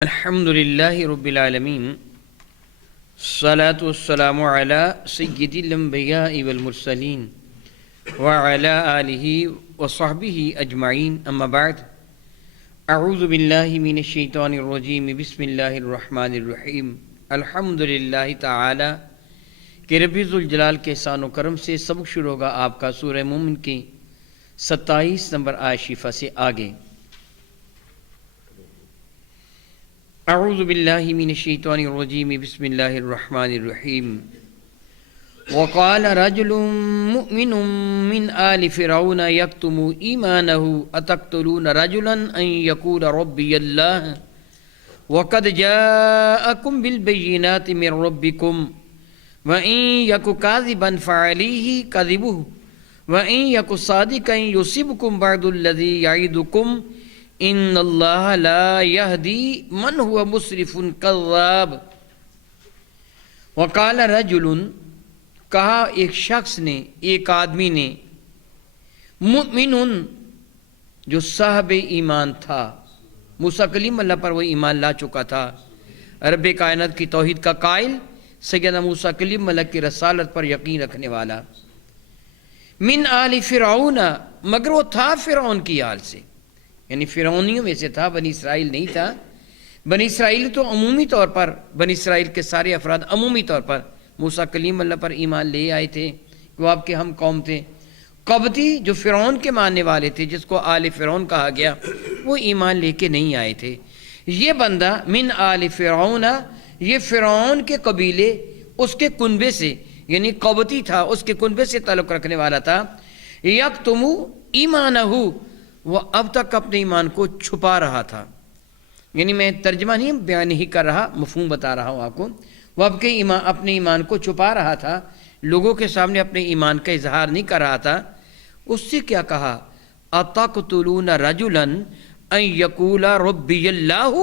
الحمدللہ رب العالمین الصلاة والسلام علی سید الانبیاء والمرسلین وعلی آلہ وصحبہ اجمعین اما بعد اعوذ باللہ من الشیطان الرجیم بسم اللہ الرحمن الرحیم الحمدللہ تعالی کہ رب ذوالجلال کے احسان و کرم سے سبق شروع ہوگا آپ کا سورہ مومن کی 27 نمبر آیت شریفہ سے آگے۔ اعوذ باللہ من الشیطان الرجیم بسم اللہ الرحمن الرحیم وقال رجل مؤمن من آل فرعون یکتم ایمانہ اتقتلون رجلا ان یقول ربی اللہ وقد جاءکم بالبینات من ربکم وَإِن يَكُ كَاذِبًا فَعَلَيْهِ كَذِبُهُ وَإِن يَكُ صَادِقًا يُصِبْكُم بَعْضُ الَّذِي يَعِدُكُمْ إِنَّ اللَّهَ لَا يَهْدِي مَنْ هُوَ مُسْرِفٌ كَذَّابٌ۔ وَقَالَ رَجُلٌ کہا ایک شخص نے، ایک آدمی نے، مؤمن جو صاحب ایمان تھا، موسیٰ کلیم اللہ پر وہ ایمان لا چکا تھا، رب کائنات کی توحید کا قائل، سیدنا موسیٰ کلیم اللہ کی رسالت پر یقین رکھنے والا، من آل فرعون مگر وہ تھا فرعون کی آل سے، یعنی فرعونیوں میں سے تھا، بنی اسرائیل نہیں تھا۔ بنی اسرائیل تو عمومی طور پر، بنی اسرائیل کے سارے افراد عمومی طور پر موسیٰ کلیم اللہ پر ایمان لے آئے تھے، وہ آپ کے ہم قوم تھے۔ قبطی جو فرعون کے ماننے والے تھے، جس کو آل فرعون کہا گیا، وہ ایمان لے کے نہیں آئے تھے۔ یہ بندہ من آل فرعون، یہ فرعون کے قبیلے، اس کے کنبے سے، یعنی قبطی تھا، اس کے کنبے سے تعلق رکھنے والا تھا۔ یکتمو ایمانہ، وہ اب تک اپنے ایمان کو چھپا رہا تھا، یعنی میں ترجمہ نہیں بیان نہیں کر رہا، مفہوم بتا رہا ہوں آپ کو۔ وہ اپنے ایمان کو چھپا رہا تھا، لوگوں کے سامنے اپنے ایمان کا اظہار نہیں کر رہا تھا۔ اس سے کیا کہا؟ اتقتلون رجلا ان یقول ربی اللہ،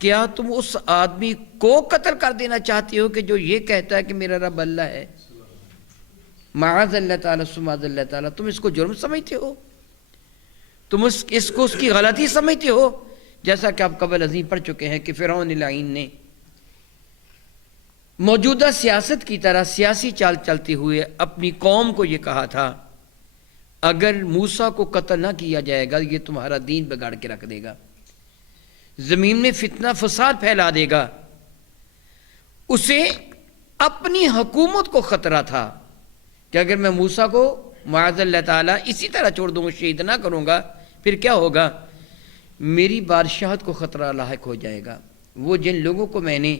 کیا تم اس آدمی کو قتل کر دینا چاہتے ہو کہ جو یہ کہتا ہے کہ میرا رب اللہ ہے؟ معاذ اللہ تعالیٰ سماذ اللہ تعالیٰ، تم اس کو جرم سمجھتے ہو؟ تم اس کو اس کی غلطی سمجھتے ہو؟ جیسا کہ آپ قبل ازیں پڑھ چکے ہیں کہ فرعون لعین نے موجودہ سیاست کی طرح سیاسی چال چلتے ہوئے اپنی قوم کو یہ کہا تھا، اگر موسیٰ کو قتل نہ کیا جائے گا یہ تمہارا دین بگاڑ کے رکھ دے گا، زمین میں فتنہ فساد پھیلا دے گا۔ اسے اپنی حکومت کو خطرہ تھا کہ اگر میں موسیٰ کو معاذ اللہ تعالیٰ اسی طرح چھوڑ دوں گا، شہید نہ کروں گا، پھر کیا ہوگا؟ میری بادشاہت کو خطرہ لاحق ہو جائے گا۔ وہ جن لوگوں کو میں نے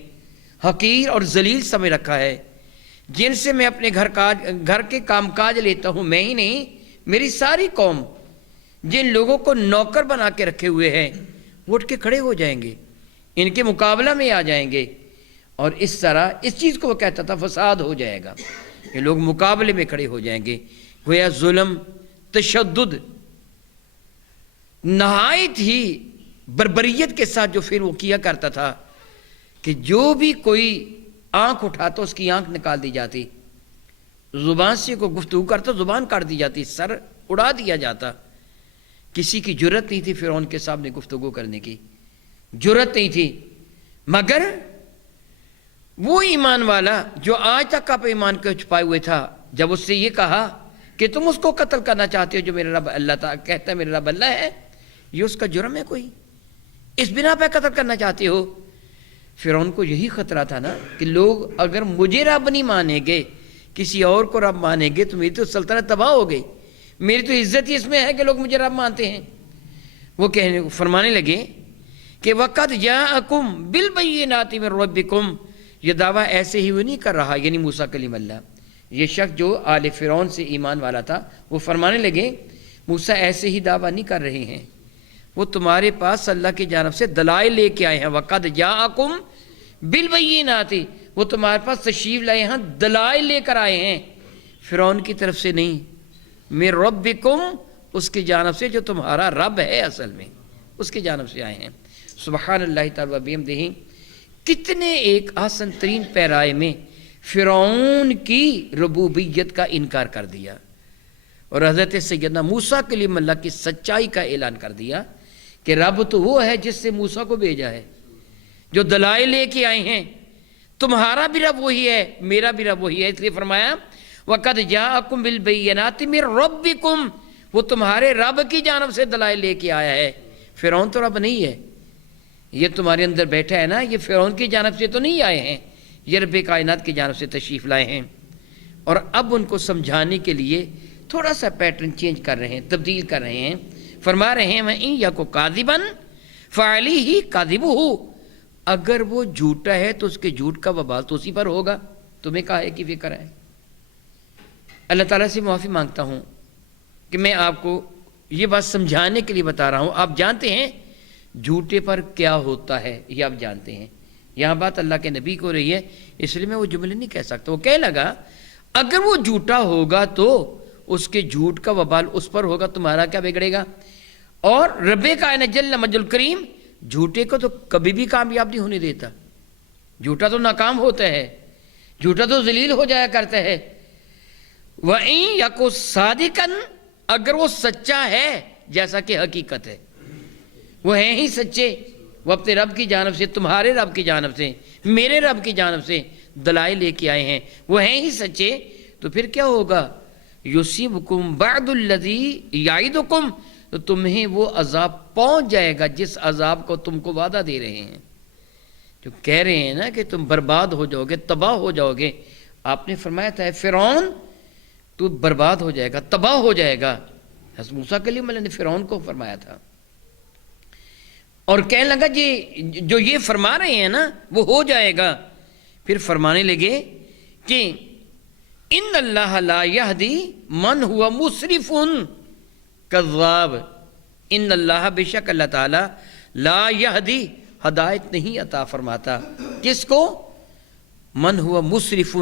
حقیر اور ذلیل سمجھ رکھا ہے، جن سے میں اپنے گھر کے کام کاج لیتا ہوں، میں ہی نہیں میری ساری قوم، جن لوگوں کو نوکر بنا کے رکھے ہوئے ہیں، وہ اٹھ کے کھڑے ہو جائیں گے، ان کے مقابلہ میں آ جائیں گے، اور اس طرح اس چیز کو وہ کہتا تھا فساد ہو جائے گا، یہ لوگ مقابلے میں کھڑے ہو جائیں گے۔ گویا ظلم، تشدد، نہایت ہی بربریت کے ساتھ جو پھر وہ کیا کرتا تھا کہ جو بھی کوئی آنکھ اٹھاتا اس کی آنکھ نکال دی جاتی، زبان سے کوئی گفتگو کرتا زبان کاٹ دی جاتی، سر اڑا دیا جاتا۔ کسی کی جرت نہیں تھی فرعون کے سامنے گفتگو کرنے کی، جرت نہیں تھی، مگر وہ ایمان والا جو آج تک آپ ایمان کو چھپائے ہوئے تھا، جب اس سے یہ کہا کہ تم اس کو قتل کرنا چاہتے ہو جو میرا رب اللہ تعالیٰ کہتا ہے میرا رب اللہ ہے، یہ اس کا جرم ہے کوئی، اس بنا پہ قتل کرنا چاہتے ہو؟ فرعون کو یہی خطرہ تھا نا کہ لوگ اگر مجھے رب نہیں مانیں گے، کسی اور کو رب مانیں گے تو میری تو سلطنت تباہ ہو گئی، میری تو عزت ہی اس میں ہے کہ لوگ مجھے رب مانتے ہیں۔ وہ فرمانے لگے کہ وَقَدْ جَاءَكُمْ بِالْبَيِّنَاتِ مِن رَبِّكُمْ، یہ دعویٰ ایسے ہی وہ نہیں کر رہا، یعنی موسیٰ کلیم اللہ، یہ شخص جو آل فرعون سے ایمان والا تھا، وہ فرمانے لگے موسیٰ ایسے ہی دعویٰ نہیں کر رہے ہیں، وہ تمہارے پاس اللہ کی جانب سے دلائل لے کے آئے ہیں۔ وَقَدْ جَاءَكُمْ بِالْبَيِّنَاتِ، وہ تمہارے پاس تشریف لائے ہیں، دلائل لے کر آئے ہیں، فرعون کی طرف سے نہیں، مِن رَبِّكُمْ، اس کی جانب سے جو تمہارا رب ہے، اصل میں اس کی جانب سے آئے ہیں۔ سبحان اللہ تعالیٰ وبحمدہ، کتنے ایک آسن ترین پیرائے میں فرعون کی ربوبیت کا انکار کر دیا، اور حضرت سیدنا موسیٰ کلیم اللہ کی سچائی کا اعلان کر دیا کہ رب تو وہ ہے جس سے موسیٰ کو بھیجا ہے، جو دلائل لے کے آئے ہیں، تمہارا بھی رب وہی ہے، میرا بھی رب وہی ہے، اس لیے فرمایا وَقَدْ جَاءَكُمْ بِالْبَيِّنَاتِ مِنْ رَبِّكُمْ، وہ تمہارے رب کی جانب سے دلائل لے کے آیا ہے۔ فرعون تو رب نہیں ہے، یہ تمہارے اندر بیٹھا ہے نا، یہ فرعون کی جانب سے تو نہیں آئے ہیں، یہ رب کائنات کی جانب سے تشریف لائے ہیں۔ اور اب ان کو سمجھانے کے لیے تھوڑا سا پیٹرن چینج کر رہے ہیں، تبدیل کر رہے ہیں، فرما رہے ہیں وَإِن يَكُ كَاذِبًا فَعَلَيْهِ كَاذِبُهُ، اگر وہ جھوٹا ہے تو اس کے جھوٹ کا وبال تو اسی پر ہوگا، تمہیں کاہے کی فکر ہے۔ اللہ تعالیٰ سے معافی مانگتا ہوں کہ میں آپ کو یہ بات سمجھانے کے لیے بتا رہا ہوں، آپ جانتے ہیں جھوٹے پر کیا ہوتا ہے، یہ آپ جانتے ہیں۔ یہاں بات اللہ کے نبی کو رہی ہے، اس لیے میں وہ جملے نہیں کہہ سکتا۔ وہ کہنے لگا اگر وہ جھوٹا ہوگا تو اس کے جھوٹ کا وبال اس پر ہوگا، تمہارا کیا بگڑے گا؟ اور رب کائنات جل مجد الکریم جھوٹے کو تو کبھی بھی کامیاب نہیں ہونے دیتا، جھوٹا تو ناکام ہوتا ہے، جھوٹا تو ذلیل ہو جایا کرتا ہے۔ وَإِن يَكُ صَادِقًا، اگر وہ سچا ہے جیسا کہ حقیقت ہے، وہ ہیں ہی سچے، وہ اپنے رب کی جانب سے، تمہارے رب کی جانب سے، میرے رب کی جانب سے دلائل لے کے آئے ہیں، وہ ہیں ہی سچے، تو پھر کیا ہوگا؟ یُصِیبُکُم بَعْضُ الَّذِی یَعِدُکُم، تو تمہیں وہ عذاب پہنچ جائے گا جس عذاب کو تم کو وعدہ دے رہے ہیں، جو کہہ رہے ہیں نا کہ تم برباد ہو جاؤ گے، تباہ ہو جاؤ گے۔ آپ نے فرمایا تھا فرعون تو برباد ہو جائے گا، تباہ ہو جائے گا، حضرت موسیٰ کلیم اللہ نے فرعون کو فرمایا تھا۔ اور کہنے لگا جو یہ فرما رہے ہیں نا وہ ہو جائے گا۔ پھر فرمانے لگے کہ ان اللہ لا یہدی من ہوا مسرف کذاب، ان اللہ بے شک اللہ تعالی لا یہدی ہدایت نہیں عطا فرماتا، کس کو؟ من ہوا مسرف،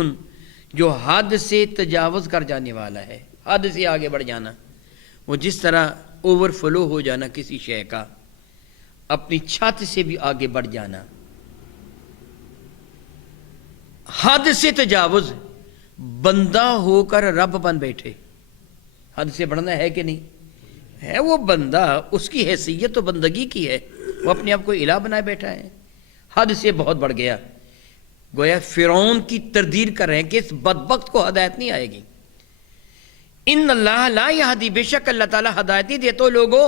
جو حد سے تجاوز کر جانے والا ہے، حد سے آگے بڑھ جانا، وہ جس طرح اوور فلو ہو جانا کسی شے کا، اپنی چھت سے بھی آگے بڑھ جانا، حد سے تجاوز، بندہ ہو کر رب بن بیٹھے۔ حد سے بڑھنا ہے کہ نہیں ہے؟ وہ بندہ، اس کی حیثیت تو بندگی کی ہے، وہ اپنے آپ کو الہ بنائے بیٹھا ہے، حد سے بہت بڑھ گیا۔ گویا فرعون کی تردید کر رہے ہیں کہ اس بدبخت کو ہدایت نہیں آئے گی۔ ان اللہ لا یہدی، بے شک اللہ تعالیٰ ہدایت نہیں دیتا لوگوں،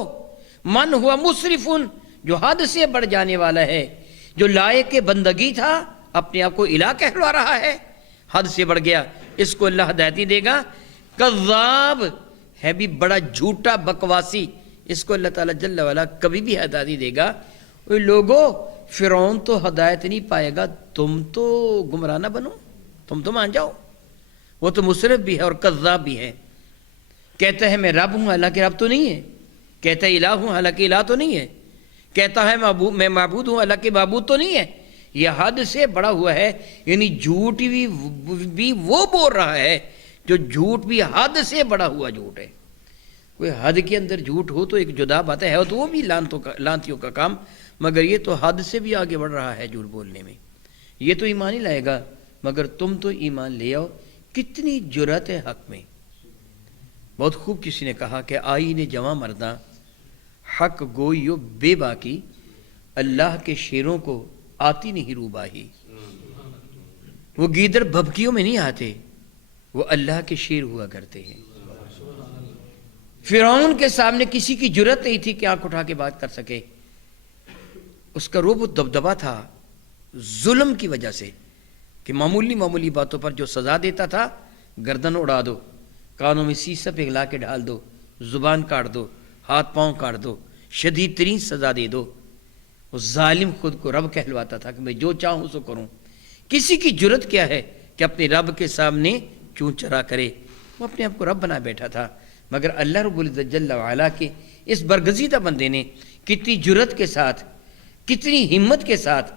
من ہوا مسرفن، جو حد سے بڑھ جانے والا ہے، جو لائق بندگی تھا اپنے آپ کو الہ کہلوا رہا ہے، حد سے بڑھ گیا، اس کو اللہ ہدایت نہیں دے گا۔ کذاب ہے بھی بڑا جھوٹا بکواسی، اس کو اللہ تعالیٰ جل وعلا کبھی بھی ہدایت نہیں دے گا۔ اے لوگو، فرعون تو ہدایت نہیں پائے گا، تم تو گمراہ نہ بنو، تم تو مان جاؤ، وہ تو مسرف بھی ہے اور کذاب بھی ہے۔ کہتا ہے میں رب ہوں، حالانکہ رب تو نہیں ہے، کہتا ہے الہ ہوں، حالانکہ الہ تو نہیں ہے، کہتا ہے میں معبود ہوں، حالانکہ معبود تو نہیں ہے۔ یہ حد سے بڑا ہوا ہے، یعنی جھوٹ بھی وہ بول رہا ہے جو جھوٹ بھی حد سے بڑا ہوا جھوٹ ہے۔ کوئی حد کے اندر جھوٹ ہو تو ایک جدا بات ہے تو وہ بھی لانتیوں کا کام، مگر یہ تو حد سے بھی آگے بڑھ رہا ہے جھوٹ بولنے میں، یہ تو ایمان ہی لائے گا، مگر تم تو ایمان لے آؤ۔ کتنی جرأت ہے حق میں۔ بہت خوب کسی نے کہا کہ آئین جواں مرداں حق گوئیو بے باکی، اللہ کے شیروں کو آتی نہیں روباہی۔ وہ گیدڑ بھبکیوں میں نہیں آتے، وہ اللہ کے شیر ہوا کرتے ہیں۔ فرعون کے سامنے کسی کی جرأت نہیں تھی کہ آنکھ اٹھا کے بات کر سکے، اس کا روب و دبدبا تھا ظلم کی وجہ سے، کہ معمولی باتوں پر جو سزا دیتا تھا، گردن اڑا دو، کانوں میں سیسا پگھلا کے ڈال دو، زبان کاٹ دو، ہاتھ پاؤں کاٹ دو، شدید ترین سزا دے دو۔ وہ ظالم خود کو رب کہلواتا تھا کہ میں جو چاہوں سو کروں۔ کسی کی جرأت کیا ہے کہ اپنے رب کے سامنے چون چرا کرے؟ وہ اپنے آپ کو رب بنا بیٹھا تھا، مگر اللہ رب العزت جل وعلا کے اس برگزیدہ بندے نے کتنی جرأت کے ساتھ، کتنی ہمت کے ساتھ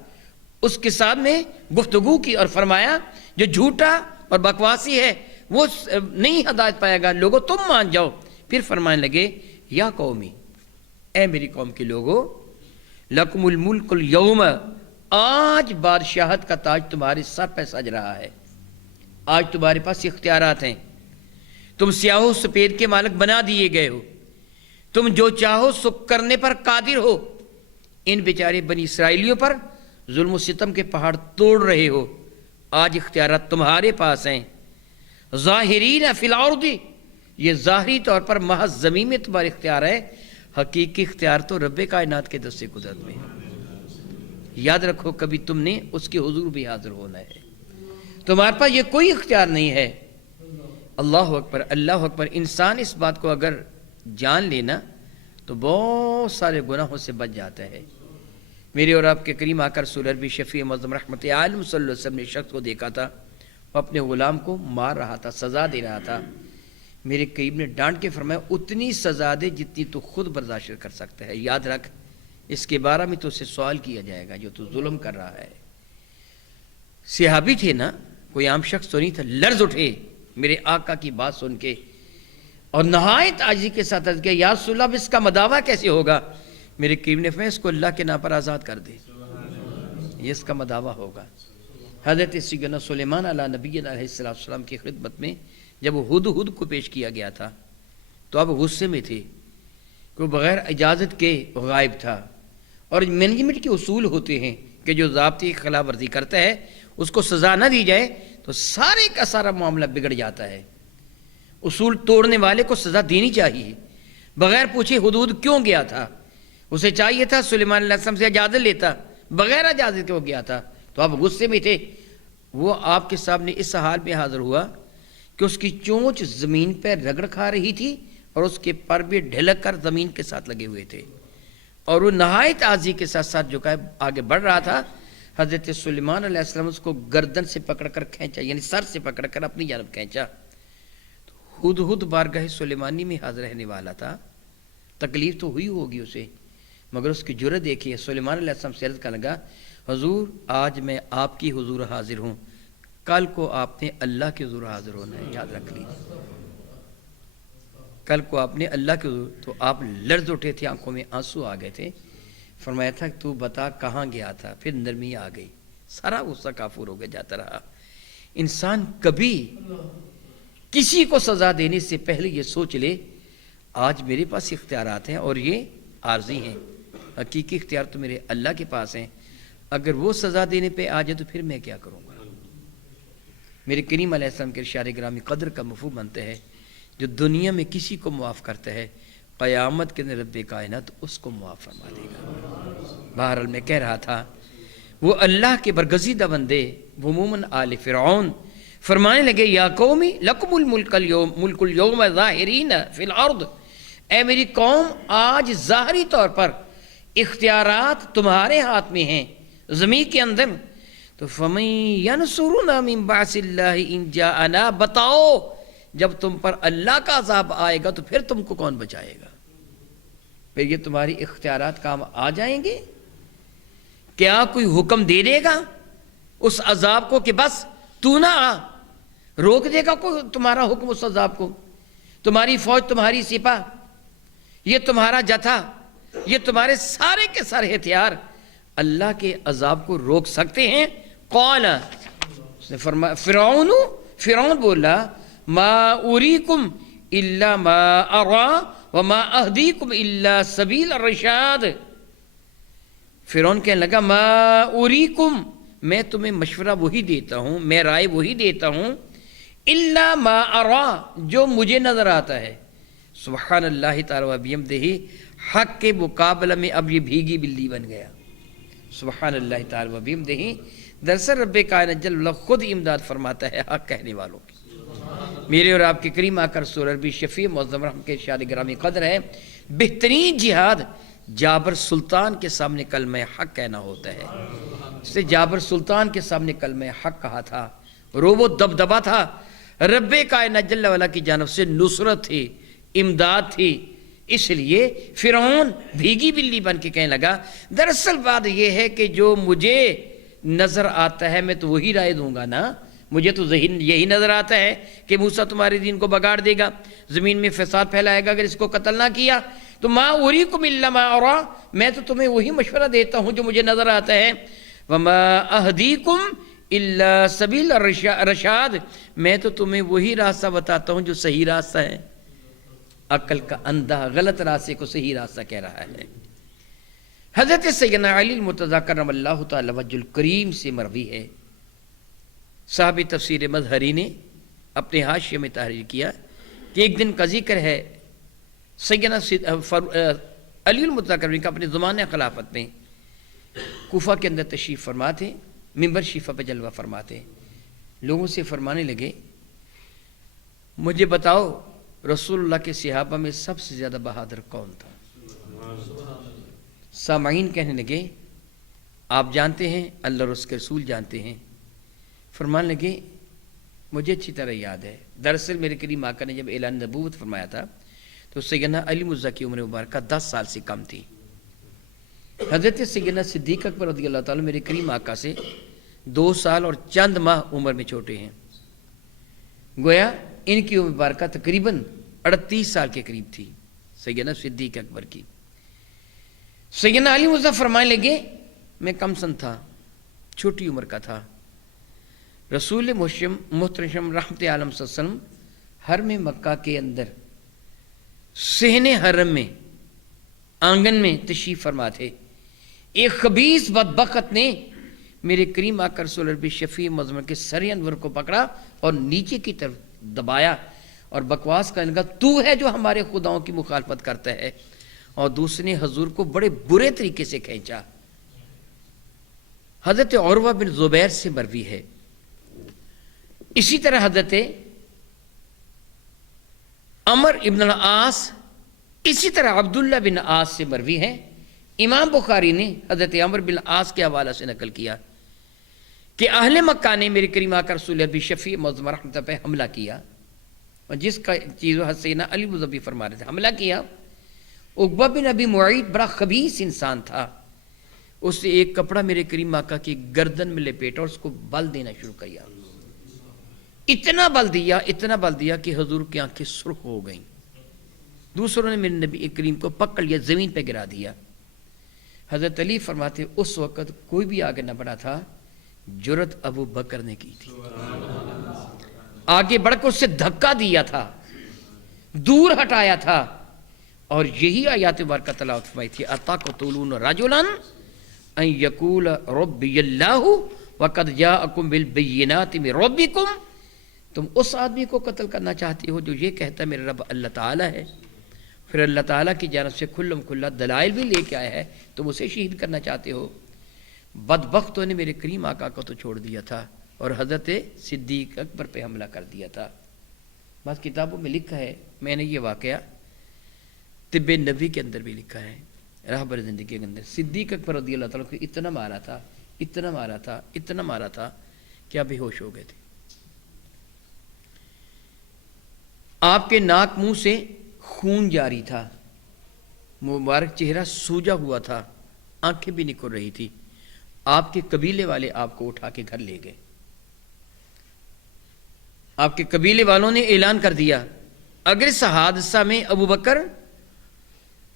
اس کے ساتھ میں گفتگو کی، اور فرمایا جو جھوٹا اور بکواسی ہے وہ نہیں ہدایت پائے گا، لوگوں تم مان جاؤ۔ پھر فرمانے لگے یا قومی، اے میری قوم کے لوگوں، لکم الملک اليوم، آج بادشاہت کا تاج تمہارے سر پہ سج رہا ہے، آج تمہارے پاس اختیارات ہیں، تم سیاہ و سفید کے مالک بنا دیے گئے ہو، تم جو چاہو سو کرنے پر قادر ہو۔ ان بیچارے بنی اسرائیلیوں پر ظلم و ستم کے پہاڑ توڑ رہے ہو، آج اختیارات تمہارے پاس ہیں۔ ظاہرین فی الارض، یہ ظاہری طور پر محض زمین میں تمہارے اختیار ہے، حقیقی اختیار تو رب کائنات کے دست قدرت میں ہے۔ یاد رکھو کبھی تم نے اس کے حضور بھی حاضر ہونا ہے، تمہارے پاس یہ کوئی اختیار نہیں ہے۔ اللہ اکبر، اللہ اکبر۔ انسان اس بات کو اگر جان لینا تو بہت سارے گناہوں سے بچ جاتا ہے۔ میرے اور آپ کے کریم آقا رسول عربی شفیع معظم رحمت عالم صلی اللہ علیہ وسلم نے شخص کو دیکھا تھا، وہ اپنے غلام کو مار رہا تھا، سزا دے رہا تھا۔ میرے کریم نے ڈانٹ کے فرمایا اتنی سزا دے جتنی تو خود برداشت کر سکتا ہے، یاد رکھ اس کے بارے میں تو اسے سوال کیا جائے گا جو تو ظلم کر رہا ہے۔ صحابی تھے نا، کوئی عام شخص تو نہیں تھا، لرز اٹھے میرے آقا کی بات سن کے اور نہایت عاجزی کے ساتھ عرض کیا، یا رسول اللہ اس کا مداوع کیسے ہوگا؟ میرے کریم نے فرمایا اس کو اللہ کے نام پر آزاد کر دے، یہ اس کا مداوع ہوگا۔ حضرت سیدنا سلیمان علیہ نبینا علیہ السلام کی خدمت میں جب وہ ہدہد کو پیش کیا گیا تھا تو اب غصے میں تھے کہ وہ بغیر اجازت کے غائب تھا، اور مینجمنٹ کے اصول ہوتے ہیں کہ جو ضابطے کی خلاف ورزی کرتا ہے اس کو سزا نہ دی جائے تو سارے کا سارا معاملہ بگڑ جاتا ہے۔ اصول توڑنے والے کو سزا دینی چاہیے، بغیر پوچھے حدود کیوں گیا تھا؟ اسے چاہیے تھا سلیمان علیہ السلام سے اجازت لیتا، بغیر اجازت کے وہ گیا تھا، تو اب غصے میں تھے۔ وہ آپ کے سامنے اس حال میں حاضر ہوا کہ اس کی چونچ زمین پہ رگڑ کھا رہی تھی اور اس کے پر بھی ڈھلک کر زمین کے ساتھ لگے ہوئے تھے، اور وہ نہایت عاجزی کے ساتھ ساتھ جو آگے بڑھ رہا تھا۔ حضرت سلیمان علیہ السلام اس کو گردن سے پکڑ کر کھینچا، یعنی سر سے پکڑ کر اپنی جانب کھینچا۔ ہدہد بارگاہ سلیمانی میں حاضر رہنے والا تھا، تکلیف تو ہوئی ہوگی اسے، مگر اس کی جرأت دیکھیے۔ سلیمان علیہ السلام سے عرض کرنے لگا، حضور آج میں آپ کی حضور حاضر ہوں، کل کو آپ نے اللہ کے حضور حاضر ہونا ہے، یاد رکھ لیجیے، کل کو آپ نے اللہ کے حضور۔ تو آپ لرز اٹھے تھے، آنکھوں میں آنسو آ گئے تھے۔ فرمایا تھا تو بتا کہاں گیا تھا؟ پھر نرمی آ گئی، سارا غصہ کافور ہو گیا جاتا رہا۔ انسان کبھی کسی کو سزا دینے سے پہلے یہ سوچ لے آج میرے پاس اختیارات ہیں اور یہ عارضی ہیں، حقیقی اختیار تو میرے اللہ کے پاس ہیں، اگر وہ سزا دینے پہ آ جائے تو پھر میں کیا کروں گا؟ میرے کریم علیہ السلام کے ارشاد گرامی قدر کا مفہوم بنتا ہے، جو دنیا میں کسی کو معاف کرتا ہے قیامت کے دن رب کائنات اس کو معاف فرما دے گا۔ بہرحال میں کہہ رہا تھا وہ اللہ کے برگزیدہ بندے عموماً آل فرعون فرمانے لگے، یا قومی لکم الملک اليوم ملک اليوم ظاہرین فی الارض، اے میری قوم آج ظاہری طور پر اختیارات تمہارے ہاتھ میں ہیں زمین کے اندر، تو فمن ینصرنا من بعث اللہ ان جاءنا، بتاؤ جب تم پر اللہ کا عذاب آئے گا تو پھر تم کو کون بچائے گا؟ پھر یہ تمہاری اختیارات کام آ جائیں گے؟ کیا کوئی حکم دے دے گا اس عذاب کو کہ بس تو نہ آ؟ روک دے گا کوئی تمہارا حکم اس عذاب کو؟ تمہاری فوج، تمہاری سپاہ، یہ تمہارا جتھا، یہ تمہارے سارے کے سارے ہتھیار اللہ کے عذاب کو روک سکتے ہیں؟ قال، اس نے فرمایا، فرعون بولا، ما اریکم الا ما ارا وما اہدیکم الا سبیل الرشاد۔ فرعون کہنے لگا، ما اریکم، میں تمہیں مشورہ وہی دیتا ہوں، میں رائے وہی دیتا ہوں، الا ما ارا، جو مجھے نظر آتا ہے۔ سبحان اللہ تعالی و بحمدہ، حق کے مقابلہ میں اب یہ بھیگی بلی بن گیا۔ سبحان اللہ تعالی و بحمدہ۔ دراصل رب کائنات جل وعلا خود امداد فرماتا ہے حق کہنے والوں کی۔ میرے اور آپ کے کریم آقا رسول عربی شفیع معظم رحمت کے ارشاد گرامی قدر ہے، بہترین جہاد جابر سلطان کے سامنے کلمہ حق کہنا ہوتا ہے۔ اس نے جابر سلطان کے سامنے کلمہ حق کہا تھا، روب و دبدبا تھا، رب کائنات جل وعلا کی جانب سے نصرت تھی، امداد تھی، اس لیے فرعون بھیگی بلی بن کے کہنے لگا، دراصل بات یہ ہے کہ جو مجھے نظر آتا ہے میں تو وہی رائے دوں گا نا، مجھے تو یہی نظر آتا ہے کہ موسیٰ تمہارے دین کو بگاڑ دے گا، زمین میں فساد پھیلائے گا اگر اس کو قتل نہ کیا، تو ما اریکم الا ما ارا، میں تو تمہیں وہی مشورہ دیتا ہوں جو مجھے نظر آتا ہے، وما اہدیکم الا سبیل الرشاد، میں تو تمہیں وہی راستہ بتاتا ہوں جو صحیح راستہ ہے۔ عقل کا اندھا غلط راستے کو صحیح راستہ کہہ رہا ہے۔ حضرت سیدنا علی المرتضیٰ کرم اللہ تعالی وجہ الکریم سے مروی ہے، صاحب تفسیر مظہری نے اپنے حاشیے میں تحریر کیا کہ ایک دن کا ذکر ہے سیدنا علی المرتضیٰ کرم کا اپنے زمانہ خلافت میں کوفہ کے اندر تشریف فرما تھے، منبر شیفہ پہ جلوہ فرماتے، لوگوں سے فرمانے لگے مجھے بتاؤ رسول اللہ کے صحابہ میں سب سے زیادہ بہادر کون تھا؟ سامعین کہنے لگے آپ جانتے ہیں، اللہ اور اس کے رسول جانتے ہیں۔ فرمانے لگے مجھے اچھی طرح یاد ہے، دراصل میرے کریم آقا نے جب اعلان نبوت فرمایا تھا تو سیدنا علی مرزا کی عمر مبارکہ 10 سال سے کم تھی۔ حضرت سیدنا صدیق اکبر رضی اللہ تعالیٰ میرے کریم آقا سے 2 سال اور چند ماہ عمر میں چھوٹے ہیں، گویا ان کی عمر مبارکہ تقریباً 38 سال کے قریب تھی سیدنا صدیق اکبر کی۔ سیدنا علی مرزا فرمانے لگے میں کم سن تھا، چھوٹی عمر کا تھا، رسول محترم رحمت عالم صلی اللہ علیہ وسلم حرم مکہ کے اندر صحن حرم میں آنگن میں تشریف فرما تھے، ایک خبیث بدبخت نے میرے کریم آقا رسول ربی شفیع معظم کے سر انور کو پکڑا اور نیچے کی طرف دبایا اور بکواس کرنے لگا تو ہے جو ہمارے خداؤں کی مخالفت کرتا ہے، اور دوسرے نے حضور کو بڑے برے طریقے سے کھینچا۔ حضرت عروہ بن زبیر سے مروی ہے، اسی طرح حضرت عمر ابن العاص، اسی طرح عبداللہ بن عاص سے مروی ہے۔ امام بخاری نے حضرت عمر بن العاص کے حوالہ سے نقل کیا کہ اہل مکہ نے میرے کریم آقا رسول اللہ شفیع معظم رحمت پہ حملہ کیا، اور جس کا چیز حسینہ علی مذہبی فرما رہے تھے، حملہ کیا۔ عقبہ بن ابی معیط بڑا خبیث انسان تھا، اس نے ایک کپڑا میرے کریم آقا کی گردن میں لپیٹا اور اس کو بل دینا شروع کیا، اتنا بل دیا کہ حضور کی آنکھیں سرخ ہو گئیں۔ دوسروں نے میرے نبی کریم کو پکڑ لیا، زمین پہ گرا دیا۔ حضرت علی فرماتے اس وقت کوئی بھی آگے نہ بڑھا تھا، جرت ابو بکر نے کی تھی، آگے بڑھ کر اس سے دھکا دیا تھا، دور ہٹایا تھا، اور یہی آیات مبارکہ تلاوت فرمائی تھی اتقتلون رجلا ان یقول ربی اللہ وقد جاءکم بالبینات من ربکم، تم اس آدمی کو قتل کرنا چاہتے ہو جو یہ کہتا ہے میرا رب اللہ تعالی ہے، پھر اللہ تعالیٰ کی جانب سے کھلم کھلا دلائل بھی لے کے آیا ہے، تم اسے شہید کرنا چاہتے ہو۔ بدبختوں نے میرے کریم آقا کو تو چھوڑ دیا تھا اور حضرت صدیق اکبر پہ حملہ کر دیا تھا۔ بعض کتابوں میں لکھا ہے، میں نے یہ واقعہ طب نبی کے اندر بھی لکھا ہے، راہبر زندگی کے اندر، صدیق اکبر رضی اللہ تعالیٰ کو اتنا مارا تھا کہ آپ بے ہوش ہو گئے تھے۔ آپ کے ناک منہ سے خون جاری تھا، مبارک چہرہ سوجا ہوا تھا، آنکھیں بھی نکل رہی تھی۔ آپ کے قبیلے والے آپ کو اٹھا کے گھر لے گئے۔ آپ کے قبیلے والوں نے اعلان کر دیا اگر اس حادثہ میں ابو بکر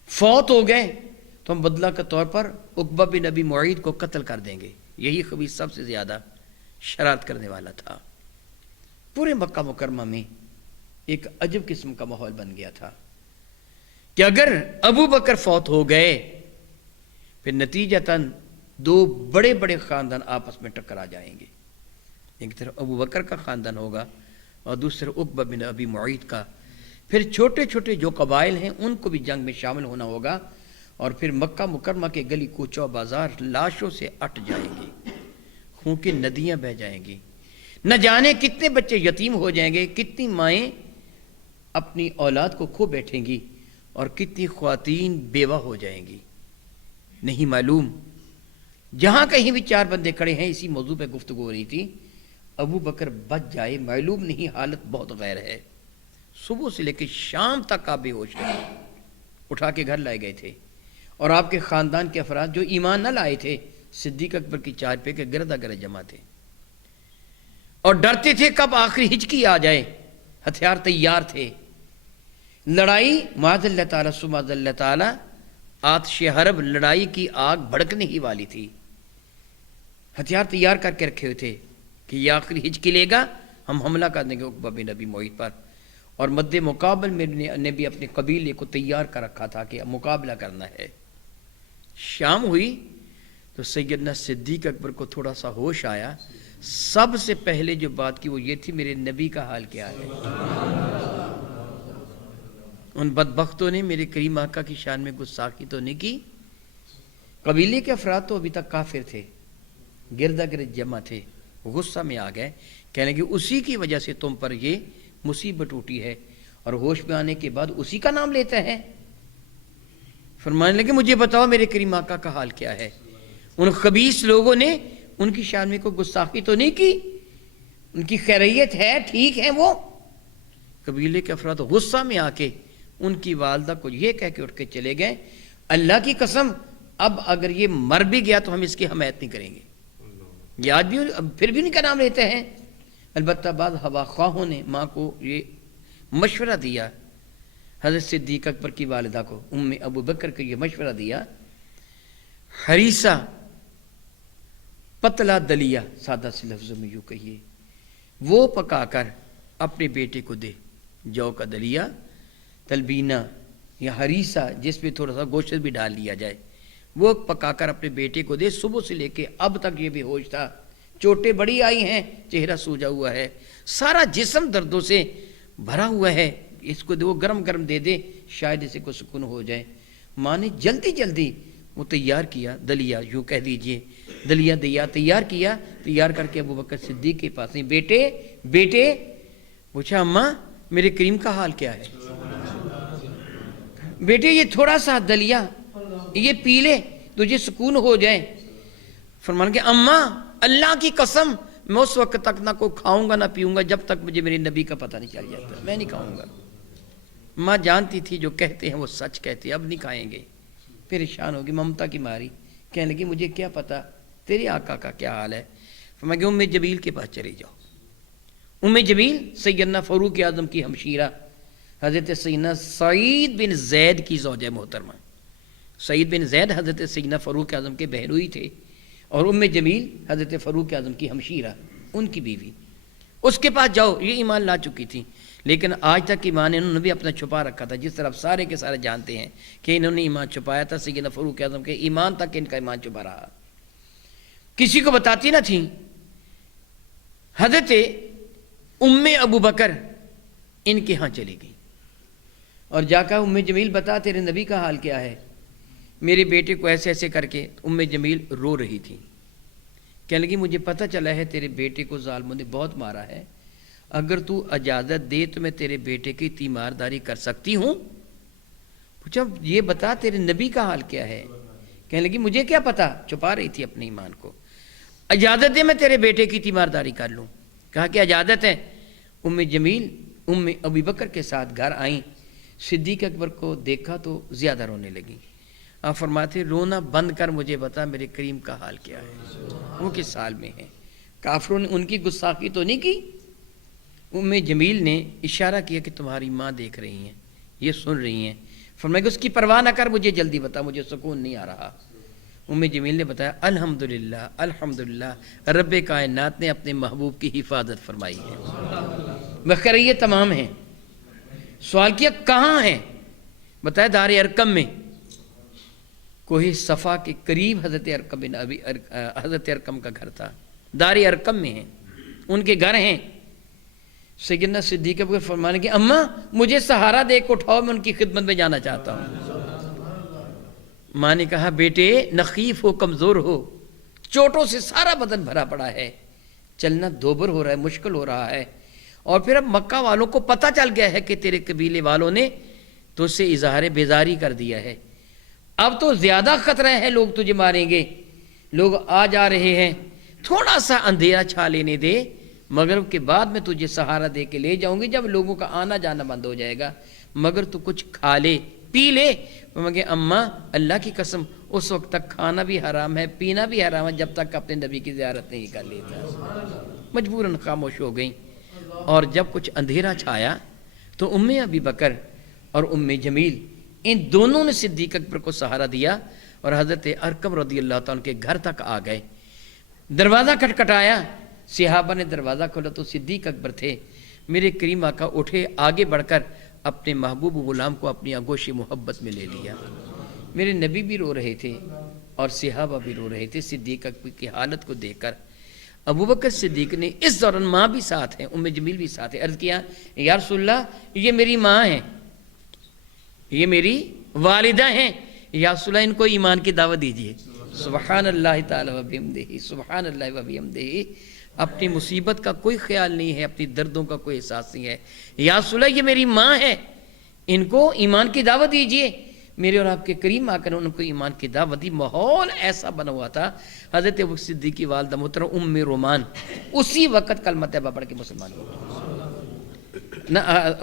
فوت ہو گئے تو ہم بدلہ کے طور پر عقبہ بن ابی معیط کو قتل کر دیں گے۔ یہی خبیث سب سے زیادہ شرارت کرنے والا تھا۔ پورے مکہ مکرمہ میں ایک عجب قسم کا ماحول بن گیا تھا کہ اگر ابو بکر فوت ہو گئے پھر نتیجتاً 2 بڑے بڑے خاندان آپس میں ٹکرا جائیں گے، ایک طرف ابو بکر کا خاندان ہوگا اور دوسرے عقبہ بن ابی معیط کا، پھر چھوٹے چھوٹے جو قبائل ہیں ان کو بھی جنگ میں شامل ہونا ہوگا، اور پھر مکہ مکرمہ کے گلی کوچہ بازار لاشوں سے اٹ جائیں گے، خون کی ندیاں بہہ جائیں گی، نہ جانے کتنے بچے یتیم ہو جائیں گے، کتنی مائیں اپنی اولاد کو کھو بیٹھیں گی، اور کتنی خواتین بیوہ ہو جائیں گی، نہیں معلوم۔ جہاں کہیں بھی 4 بندے کھڑے ہیں، اسی موضوع پہ گفتگو ہو رہی تھی، ابو بکر بچ جائے معلوم نہیں، حالت بہت غیر ہے۔ صبح سے لے کے شام تک آپ بے ہوش رہے، اٹھا کے گھر لائے گئے تھے، اور آپ کے خاندان کے افراد جو ایمان نہ لائے تھے صدیق اکبر کی چار پہ کے گردہ گرد جمع تھے، اور ڈرتے تھے کب آخری ہچکی آ جائے، ہتھیار تیار تھے۔ لڑائی معاذ اللہ تعالیٰ سماذ اللہ تعالیٰ آتش حرب، لڑائی کی آگ بھڑکنے ہی والی تھی، ہتھیار تیار کر کے رکھے ہوئے تھے کہ یہ آخری ہچکی لے گا ہم حملہ کر دیں گے عقبہ بن ابی معیط پر، اور مد مقابل میں نے بھی اپنے قبیلے کو تیار کر رکھا تھا کہ مقابلہ کرنا ہے۔ شام ہوئی تو سیدنا صدیق اکبر کو تھوڑا سا ہوش آیا. سب سے پہلے جو بات کی وہ یہ تھی میرے نبی کا حال کیا ہے. ان بدبختوں نے میرے کریم آقا کی شان میں گستاخی تو نہیں کی. قبیلے کے افراد تو ابھی تک کافر تھے, گردا گرد جمع تھے, غصہ میں آ گئے, کہنے لگے اسی کی وجہ سے تم پر یہ مصیبت اٹھی ہے, اور ہوش میں آنے کے بعد اسی کا نام لیتے ہیں. فرمانے لگے مجھے بتاؤ میرے کریم آقا کا حال کیا ہے. ان خبیث لوگوں نے ان کی شان میں کوئی گستاخی تو نہیں کی, ان کی خیریت ہے, ٹھیک ہے وہ. قبیلے کے افراد غصہ میں آ کے ان کی والدہ کو یہ کہہ کے اٹھ کے چلے گئے, اللہ کی قسم اب اگر یہ مر بھی گیا تو ہم اس کی حمایت نہیں کریں گے. یہ آج بھی پھر بھی ان کا نام لیتے ہیں. البتہ بعض ہوا خواہوں نے ماں کو یہ مشورہ دیا, حضرت صدیق اکبر کی والدہ کو, ام ابو بکر کو یہ مشورہ دیا, حریصہ پتلا دلیا, سادہ سے لفظوں میں یوں کہیے, وہ پکا کر اپنے بیٹے کو دے. جو کا دلیا, تلبینہ یا حریصہ جس میں تھوڑا سا گوشت بھی ڈال لیا جائے, وہ پکا کر اپنے بیٹے کو دے. صبح سے لے کے اب تک یہ بے ہوش تھا, چوٹیں بڑی آئی ہیں, چہرہ سوجا ہوا ہے, سارا جسم دردوں سے بھرا ہوا ہے. اس کو وہ گرم گرم دے دے, شاید اسے کو سکون ہو جائے. ماں نے جلدی جلدی وہ تیار کیا دلیا, یوں کہہ دیجئے دلیا دیا تیار کیا. تیار کر کے ابو بکر صدیق کے پاس نہیں, بیٹے پوچھا اماں میرے کریم کا حال کیا ہے. بیٹے یہ تھوڑا سا دلیا یہ پی لے تجھے سکون ہو جائے. فرمان کہ اماں اللہ کی قسم میں اس وقت تک نہ کوئی کھاؤں گا نہ پیوں گا جب تک مجھے میرے نبی کا پتہ نہیں چل جاتا, میں نہیں کھاؤں گا. ماں جانتی تھی جو کہتے ہیں وہ سچ کہتے ہیں, اب نہیں کھائیں گے. پریشان ہوگی, ممتا کی ماری کہنے لگی مجھے کیا پتا تیرے آقا کا کیا حال ہے. فرمایا کہ ام جمیل کے پاس چلے جاؤ. ام جمیل سیدنا فاروق اعظم کی ہمشیرہ, حضرت سیدنا سعید بن زید کی زوجہ محترمہ. سعید بن زید حضرت سیدنا فاروق اعظم کے بہنوئی تھے, اور ام جمیل حضرت فاروق اعظم کی ہمشیرہ, ان کی بیوی. اس کے پاس جاؤ. یہ ایمان لا چکی تھی, لیکن آج تک ایمان انہوں نے بھی اپنا چھپا رکھا تھا, جس طرح سارے کے سارے جانتے ہیں کہ انہوں نے ایمان چھپایا تھا. سیدنا فاروق اعظم کے ایمان تک ان کا ایمان چھپا رہا, کسی کو بتاتی نہ تھیں. حضرت ام ابو بکر ان کے ہاں چلی گئی اور جا کر ام جمیل بتا تیرے نبی کا حال کیا ہے. میرے بیٹے کو ایسے ایسے کر کے ام جمیل رو رہی تھی. کہنے لگی مجھے پتہ چلا ہے تیرے بیٹے کو ظالموں نے بہت مارا ہے, اگر تو اجازت دے تو میں تیرے بیٹے کی تیمارداری کر سکتی ہوں. پوچھا یہ بتا تیرے نبی کا حال کیا ہے. کہنے لگی مجھے کیا پتا, چھپا رہی تھی اپنے ایمان کو. اجازت دے میں تیرے بیٹے کی تیمارداری کر لوں. کہا کہ اجازت ہے. ام جمیل ام ابی بکر کے ساتھ گھر آئیں. صدیق اکبر کو دیکھا تو زیادہ رونے لگی. آپ فرماتے رونا بند کر مجھے بتا میرے کریم کا حال کیا ہے, وہ کس حال میں ہے. کافروں نے ان کی گستاخی تو نہیں کی. ام جمیل نے اشارہ کیا کہ تمہاری ماں دیکھ رہی ہیں, یہ سن رہی ہیں. فرمایا کہ اس کی پرواہ نہ کر, مجھے جلدی بتا, مجھے سکون نہیں آ رہا. ام جمیل نے بتایا الحمدللہ الحمدللہ رب کائنات نے اپنے محبوب کی حفاظت فرمائی ہے, بخیر یہ تمام ہیں. سوال کیا کہاں ہیں, بتایا دار ارقم میں, کوہ صفا کے قریب حضرت ارقم کا گھر تھا, دار ارقم میں ہیں, ان کے گھر ہیں. سیدنا صدیق اکبر فرمانے کہ اماں مجھے سہارا دے کے اٹھاؤ, میں ان کی خدمت میں جانا چاہتا ہوں. ماں نے کہا بیٹے نخیف ہو, کمزور ہو, چوٹوں سے سارا بدن بھرا پڑا ہے, چلنا دوبر ہو رہا ہے, مشکل ہو رہا ہے. اور پھر اب مکہ والوں کو پتہ چل گیا ہے کہ تیرے قبیلے والوں نے تو اس سے اظہار بیزاری کر دیا ہے. اب تو زیادہ خطرہ ہے, لوگ تجھے ماریں گے, لوگ آ جا رہے ہیں, تھوڑا سا اندھیرا چھا لینے دے, مغرب کے بعد میں تجھے سہارا دے کے لے جاؤں گی جب لوگوں کا آنا جانا بند ہو جائے گا, مگر تو کچھ کھا لے پی لے. مگر اماں اللہ کی قسم اس وقت تک کھانا بھی حرام ہے, پینا بھی حرام ہے, جب تک اپنے نبی کی زیارت نہیں کر لیتا. مجبوراً خاموش ہو گئیں. اور جب کچھ اندھیرا چھایا تو ام ابی بکر اور ام جمیل ان دونوں نے صدیق اکبر کو سہارا دیا اور حضرت ارقم رضی اللہ تعالیٰ کے گھر تک آ گئے. دروازہ کھٹکھٹایا, صحابہ نے دروازہ کھولا تو صدیق اکبر تھے. میرے کریم آقا اٹھے, آگے بڑھ کر اپنے محبوب غلام کو اپنی آغوش محبت میں لے لیا. میرے نبی بھی رو رہے تھے, اور صحابہ بھی رو رہے تھے صدیق اکبر کی حالت کو دیکھ کر۔ ابو بکر صدیق نے اس دوران ماں بھی ساتھ ہیں، ام جمیل بھی ساتھ ہے، عرض کیا یا رسول اللہ یہ میری ماں ہیں، یہ میری والدہ ہیں، یا رسول اللہ ان کو ایمان کی دعوت دیجیے۔ سبحان اللہ تعالی و بحمدہ، سبحان اللہ و بحمدہ۔ اپنی مصیبت کا کوئی خیال نہیں ہے، اپنی دردوں کا کوئی احساس نہیں ہے۔ یا رسول اللہ یہ میری ماں ہے، ان کو ایمان کی دعوت دیجیے۔ میرے اور آپ کے کریم آ کر ان کو ایمان کی دعوت دی۔ ماحول ایسا بنا ہوا تھا، حضرت ابو بکر صدیق کی والدہ محترمہ ام رومان اسی وقت کلمہ طیبہ پڑھ کے مسلمان ہو گئی۔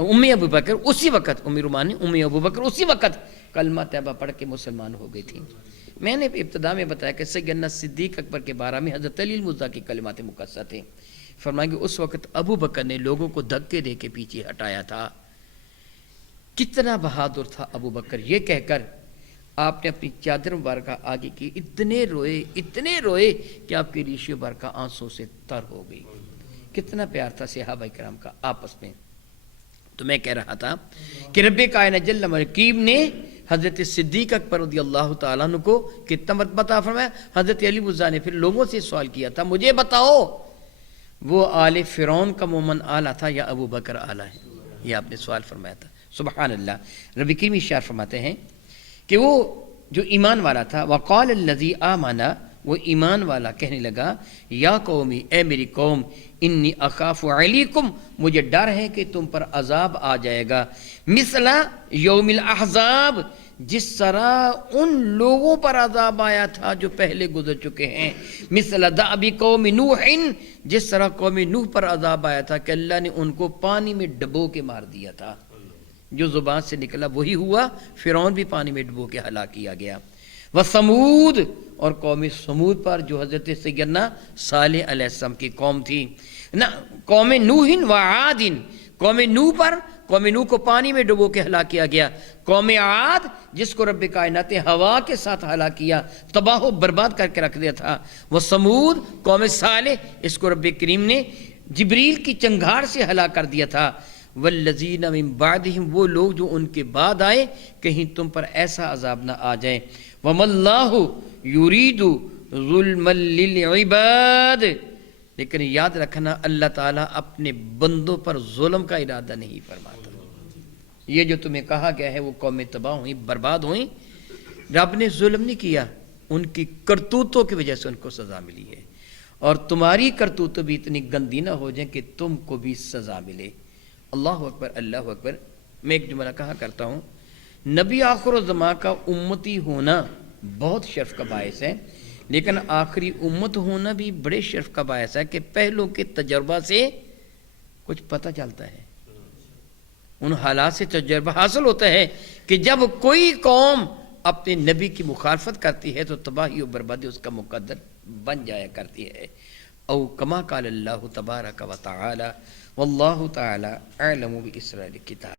ام ابو بکر اسی وقت، ام رومان نے ام ابو بکر اسی وقت کلمہ طیبہ پڑھ کے مسلمان ہو گئی تھی۔ میں نے ابتدا میں بتایا کہ سیدنا صدیق اکبر کے بارے میں حضرت علی المرتضیٰ کی کلمات مقدسہ تھے۔ فرمائیں گے اس وقت ابو بکر نے لوگوں کو دھکے دے کے پیچھے ہٹایا تھا۔ کتنا بہادر تھا ابو بکر، یہ کہہ کر آپ نے اپنی چادر مبارکہ آگے کی، اتنے روئے کہ آپ کی ریش مبارکہ آنسوں سے تر ہو گئی۔ کتنا پیار تھا صحابہ کرام کا آپس میں۔ تو میں کہہ رہا تھا کہ رب کائنات جل مرکیب نے حضرت صدیق اکبر رضی اللہ تعالیٰ عنہ کو کتنا مرتبہ عطا فرمایا۔ حضرت علی مرتضیٰ نے پھر لوگوں سے سوال کیا تھا مجھے بتاؤ وہ آل فرعون کا مومن آلہ تھا یا ابو بکر آلہ ہے؟ یہ آپ نے سوال فرمایا تھا۔ سبحان اللہ۔ رب کریم ارشاد فرماتے ہیں کہ وہ جو ایمان والا تھا، وقال الذی آمن، وہ ایمان والا کہنے لگا یا قومی، اے میری قوم، انی اخاف علیکم، مجھے ڈر ہے کہ تم پر عذاب آ جائے گا، مثل یوم الاحزاب، جس طرح ان لوگوں پر عذاب آیا تھا جو پہلے گزر چکے ہیں، مثل دأب قوم نوح، جس طرح قوم نوح پر عذاب آیا تھا کہ اللہ نے ان کو پانی میں ڈبو کے مار دیا تھا، جو زبان سے نکلا وہی ہوا، فرعون بھی پانی میں ڈبو کے ہلاک کیا گیا۔ وثمود، اور قوم سمود پر جو حضرت سیدنا صالح علیہ السلام کی قوم تھی، نہ قوم نوح و عاد، قوم نوح پر، قوم نوح کو پانی میں ڈبو کے ہلاک کیا گیا، قوم عاد جس کو رب کائنات ہوا کے ساتھ ہلاک کیا، تباہ و برباد کر کے رکھ دیا تھا، وہ سمود قوم صالح اس کو رب کریم نے جبریل کی چنگھاڑ سے ہلاک کر دیا تھا۔ والذین من بعدہم، وہ لوگ جو ان کے بعد آئے، کہیں تم پر ایسا عذاب نہ آ جائے۔ وَمَا اللَّهُ يُرِيدُ ظُلْمًا لِلْعِبَادِ، لیکن یاد رکھنا اللہ تعالیٰ اپنے بندوں پر ظلم کا ارادہ نہیں فرماتا۔ یہ جو تمہیں کہا گیا ہے وہ قومیں تباہ ہوئیں، برباد ہوئیں، رب نے ظلم نہیں کیا، ان کی کرتوتوں کی وجہ سے ان کو سزا ملی ہے، اور تمہاری کرتوتوں بھی اتنی گندی نہ ہو جائیں کہ تم کو بھی سزا ملے۔ اللہ اکبر، اللہ اکبر۔ میں ایک جملہ کہا کرتا ہوں، نبی آخر الزمان کا امتی ہونا بہت شرف کا باعث ہے، لیکن آخری امت ہونا بھی بڑے شرف کا باعث ہے کہ پہلوں کے تجربہ سے کچھ پتہ چلتا ہے، ان حالات سے تجربہ حاصل ہوتا ہے کہ جب کوئی قوم اپنے نبی کی مخالفت کرتی ہے تو تباہی و بربادی اس کا مقدر بن جایا کرتی ہے۔ او کما قال اللہ تبارک و تعالی، واللہ تعالی اعلم باسرار کتاب۔